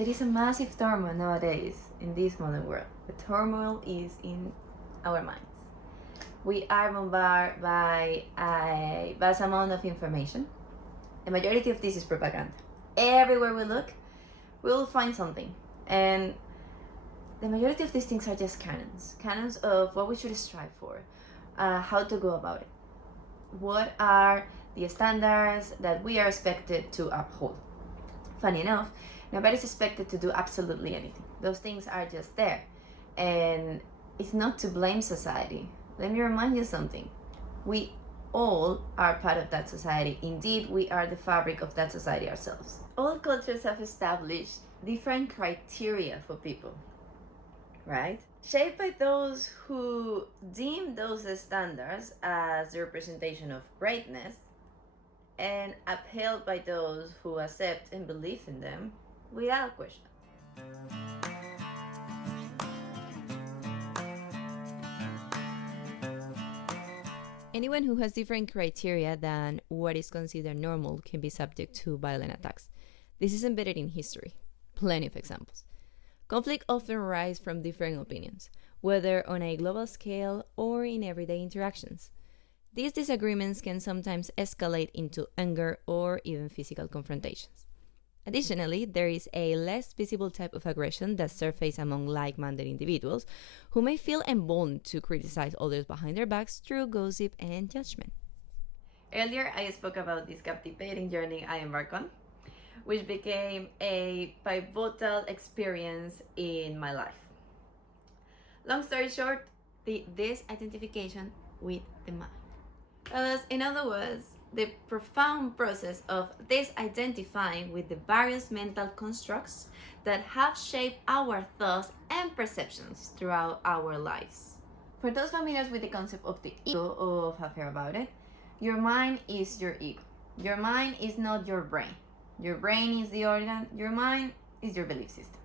There is a massive turmoil nowadays in this modern world. The turmoil is in our minds. We are bombarded by a vast amount of information. The majority of this is propaganda. Everywhere we look, we will find something. And the majority of these things are just canons of what we should strive for, how to go about it. What are the standards that we are expected to uphold? Funny enough, nobody's expected to do absolutely anything. Those things are just there. And it's not to blame society. Let me remind you something. We all are part of that society. Indeed, we are the fabric of that society ourselves. All cultures have established different criteria for people, right? Shaped by those who deem those standards as the representation of greatness, and upheld by those who accept and believe in them without question. Anyone who has different criteria than what is considered normal can be subject to violent attacks. This is embedded in history. Plenty of examples. Conflict often arises from different opinions, whether on a global scale or in everyday interactions. These disagreements can sometimes escalate into anger or even physical confrontations. Additionally, there is a less visible type of aggression that surfaces among like-minded individuals who may feel emboldened to criticize others behind their backs through gossip and judgment. Earlier, I spoke about this captivating journey I embarked on, which became a pivotal experience in my life. Long story short, the disidentification with the mind. In other words, the profound process of disidentifying with the various mental constructs that have shaped our thoughts and perceptions throughout our lives. For those familiar with the concept of the ego or have heard about it, your mind is your ego. Your mind is not your brain. Your brain is the organ, your mind is your belief system.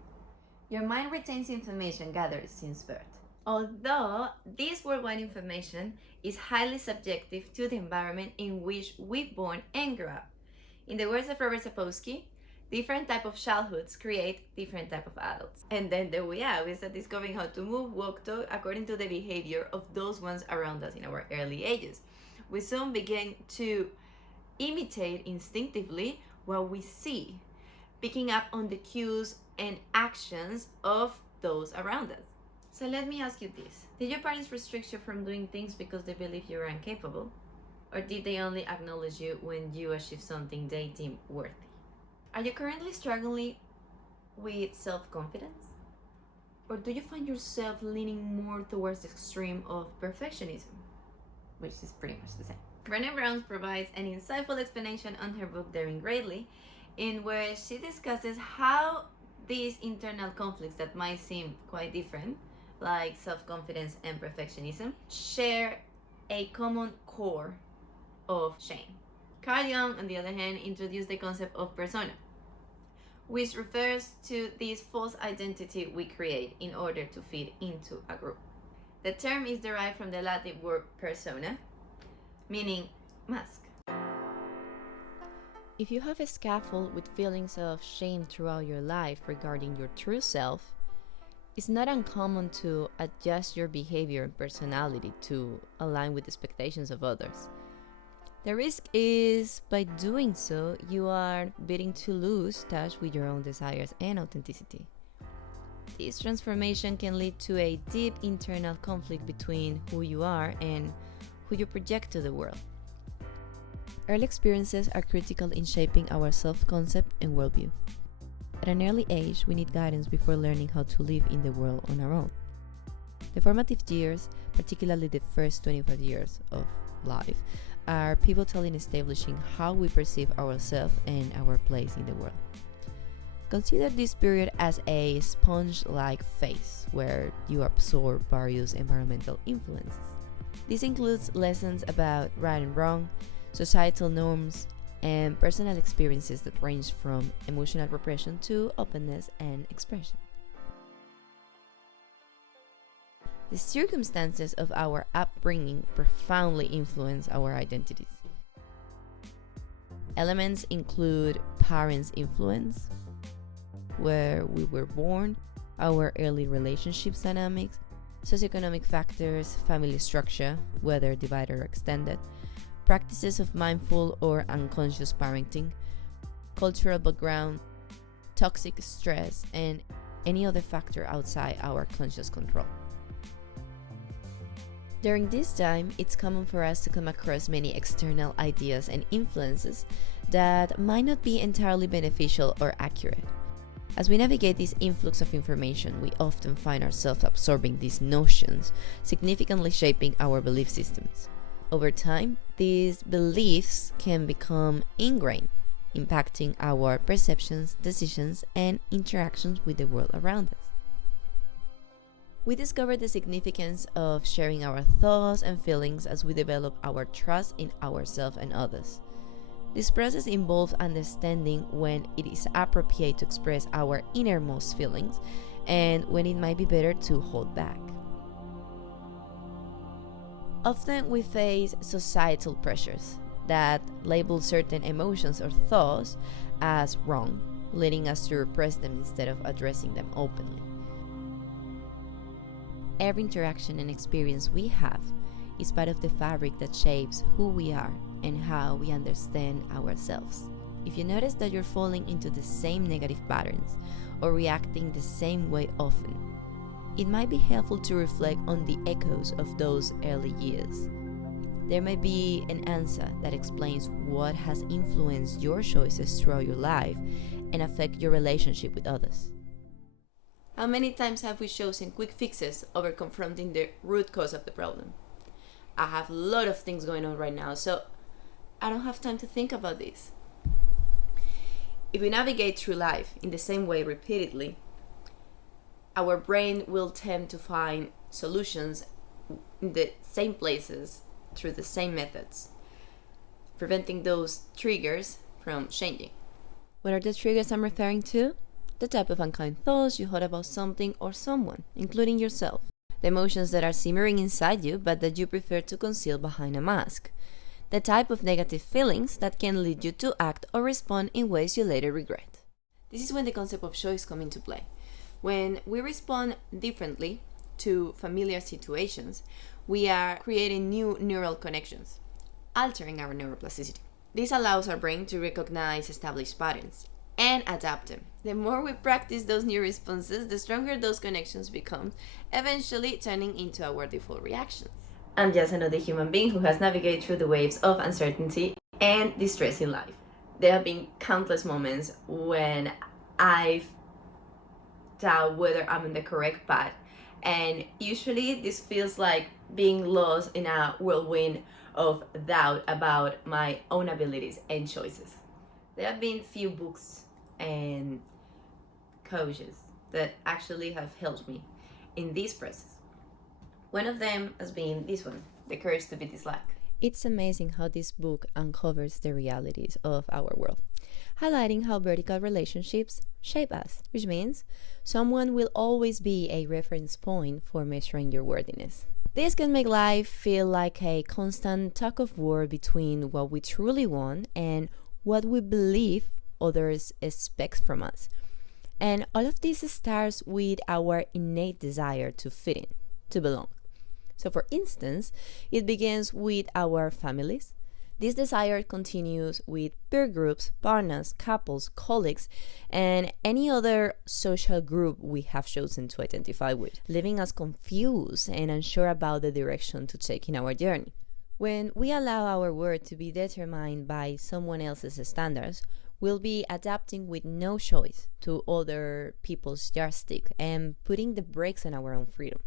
Your mind retains information gathered since birth. Although this worldwide information is highly subjective to the environment in which we born and grow up. In the words of Robert Sapolsky, different type of childhoods create different type of adults. And then there we are, we start discovering how to move, walk, talk according to the behavior of those ones around us in our early ages. We soon begin to imitate instinctively what we see, picking up on the cues and actions of those around us. So let me ask you this. Did your parents restrict you from doing things because they believe you were incapable? Or did they only acknowledge you when you achieved something they deem worthy? Are you currently struggling with self-confidence? Or do you find yourself leaning more towards the extreme of perfectionism? Which is pretty much the same. Brené Brown provides an insightful explanation on her book Daring Greatly, in where she discusses how these internal conflicts that might seem quite different, like self-confidence and perfectionism, share a common core of shame. Carl Jung, on the other hand, introduced the concept of persona, which refers to this false identity we create in order to fit into a group. The term is derived from the Latin word persona, meaning mask. If you have a scaffold with feelings of shame throughout your life regarding your true self, it's not uncommon to adjust your behavior and personality to align with the expectations of others. The risk is, by doing so, you are beginning to lose touch with your own desires and authenticity. This transformation can lead to a deep internal conflict between who you are and who you project to the world. Early experiences are critical in shaping our self-concept and worldview. At an early age, we need guidance before learning how to live in the world on our own. The formative years, particularly the first 25 years of life, are pivotal in establishing how we perceive ourselves and our place in the world. Consider this period as a sponge-like phase where you absorb various environmental influences. This includes lessons about right and wrong, societal norms, and personal experiences that range from emotional repression to openness and expression. The circumstances of our upbringing profoundly influence our identities. Elements include parents' influence, where we were born, our early relationships dynamics, socioeconomic factors, family structure, whether divided or extended, practices of mindful or unconscious parenting, cultural background, toxic stress, and any other factor outside our conscious control. During this time, it's common for us to come across many external ideas and influences that might not be entirely beneficial or accurate. As we navigate this influx of information, we often find ourselves absorbing these notions, significantly shaping our belief systems. Over time, these beliefs can become ingrained, impacting our perceptions, decisions, and interactions with the world around us. We discover the significance of sharing our thoughts and feelings as we develop our trust in ourselves and others. This process involves understanding when it is appropriate to express our innermost feelings and when it might be better to hold back. Often we face societal pressures that label certain emotions or thoughts as wrong, leading us to repress them instead of addressing them openly. Every interaction and experience we have is part of the fabric that shapes who we are and how we understand ourselves. If you notice that you're falling into the same negative patterns or reacting the same way often, it might be helpful to reflect on the echoes of those early years. There may be an answer that explains what has influenced your choices throughout your life and affect your relationship with others. How many times have we chosen quick fixes over confronting the root cause of the problem? I have a lot of things going on right now, so I don't have time to think about this. If we navigate through life in the same way repeatedly, our brain will tend to find solutions in the same places through the same methods, preventing those triggers from changing. What are the triggers I'm referring to? The type of unkind thoughts you had about something or someone, including yourself. The emotions that are simmering inside you but that you prefer to conceal behind a mask. The type of negative feelings that can lead you to act or respond in ways you later regret. This is when the concept of choice comes into play. When we respond differently to familiar situations, we are creating new neural connections, altering our neuroplasticity. This allows our brain to recognize established patterns and adapt them. The more we practice those new responses, the stronger those connections become, eventually turning into our default reactions. I'm just another human being who has navigated through the waves of uncertainty and distress in life. There have been countless moments when I've doubt whether I'm on the correct path, and usually this feels like being lost in a whirlwind of doubt about my own abilities and choices. There have been few books and coaches that actually have helped me in this process. One of them has been this one, The Courage to Be Disliked. It's amazing how this book uncovers the realities of our world, highlighting how vertical relationships shape us, which means someone will always be a reference point for measuring your worthiness. This can make life feel like a constant tug of war between what we truly want and what we believe others expect from us. And all of this starts with our innate desire to fit in, to belong. So for instance, it begins with our families. This desire continues with peer groups, partners, couples, colleagues, and any other social group we have chosen to identify with, leaving us confused and unsure about the direction to take in our journey. When we allow our worth to be determined by someone else's standards, we'll be adapting with no choice to other people's yardstick and putting the brakes on our own freedom.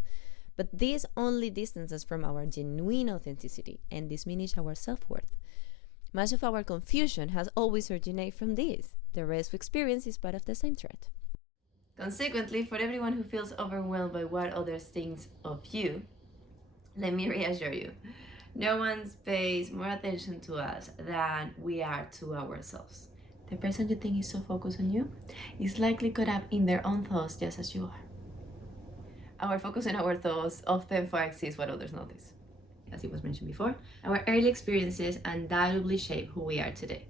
But this only distances us from our genuine authenticity and diminishes our self-worth. Much of our confusion has always originated from this. The rest we experience is part of the same thread. Consequently, for everyone who feels overwhelmed by what others think of you, let me reassure you, no one pays more attention to us than we are to ourselves. The person you think is so focused on you is likely caught up in their own thoughts just as you are. Our focus on our thoughts often far exceeds what others notice. As it was mentioned before, our early experiences undoubtedly shape who we are today.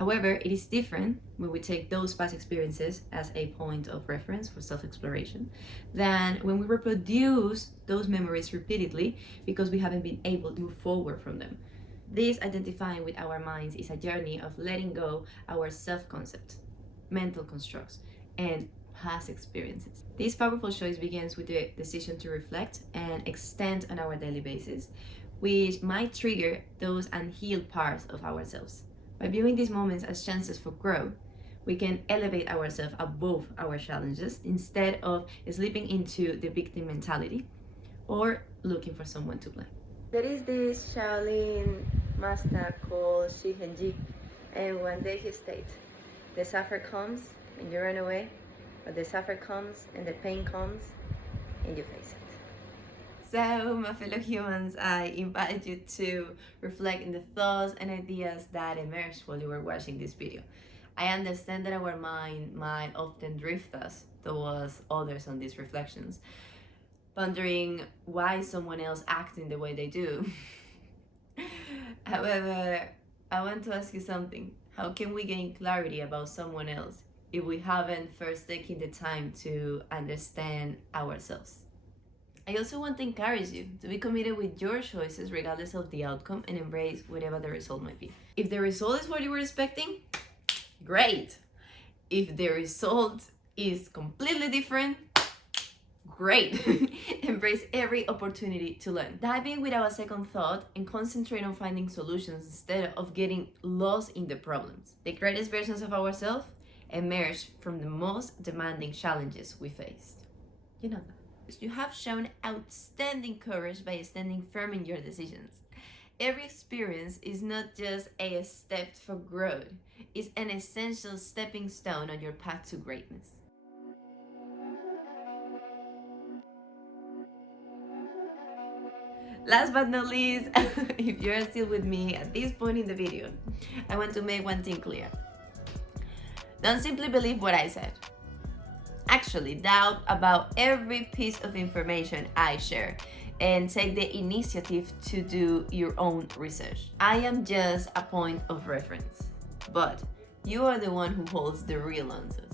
However, it is different when we take those past experiences as a point of reference for self-exploration than when we reproduce those memories repeatedly because we haven't been able to move forward from them. This identifying with our minds is a journey of letting go our self-concept, mental constructs, and past experiences. This powerful choice begins with the decision to reflect and extend on our daily basis, which might trigger those unhealed parts of ourselves. By viewing these moments as chances for growth, we can elevate ourselves above our challenges instead of slipping into the victim mentality or looking for someone to blame. There is this Shaolin master called Shihenji, and one day he stated, the suffer comes and you run away, but the suffer comes and the pain comes and you face it. So, my fellow humans, I invite you to reflect on the thoughts and ideas that emerged while you were watching this video. I understand that our mind might often drift us towards others on these reflections, wondering why someone else acting the way they do. However, I want to ask you something. How can we gain clarity about someone else if we haven't first taken the time to understand ourselves? I also want to encourage you to be committed with your choices regardless of the outcome and embrace whatever the result might be. If the result is what you were expecting, great. If the result is completely different, great. Embrace every opportunity to learn. Dive in without a second thought and concentrate on finding solutions instead of getting lost in the problems. The greatest versions of ourselves emerge from the most demanding challenges we faced. You know that. You have shown outstanding courage by standing firm in your decisions. Every experience is not just a step for growth, it's an essential stepping stone on your path to greatness. Last but not least, if you're still with me at this point in the video, I want to make one thing clear. Don't simply believe what I said. Actually, doubt about every piece of information I share and take the initiative to do your own research. I am just a point of reference, but you are the one who holds the real answers.